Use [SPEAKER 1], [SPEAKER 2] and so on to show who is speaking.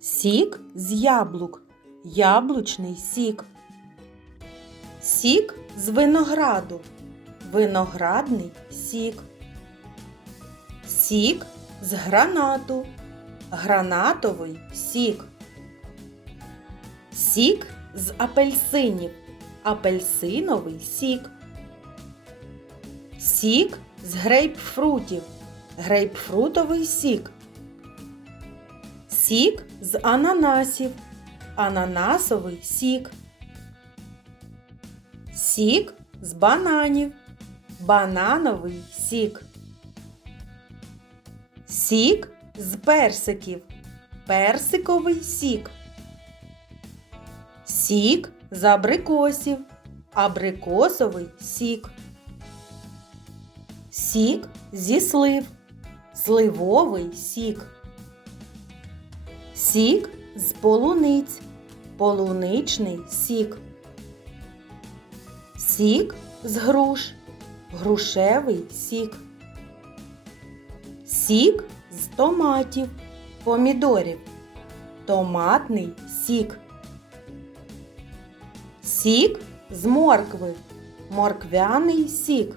[SPEAKER 1] Сік з яблук. Яблучний сік. Сік з винограду. Виноградний сік. Сік з гранату. Гранатовий сік. Сік з апельсинів. Апельсиновий сік. Сік з грейпфрутів. Грейпфрутовий сік. Сік з ананасів. Ананасовий сік. Сік з бананів. Банановий сік. Сік з персиків. Персиковий сік. Сік з абрикосів. Абрикосовий сік. Сік зі слив. Сливовий сік. Сік з полуниць. Полуничний сік. Сік з груш. Грушевий сік. Сік з томатів. Помідорів. Томатний сік. Сік з моркви. Морквяний сік.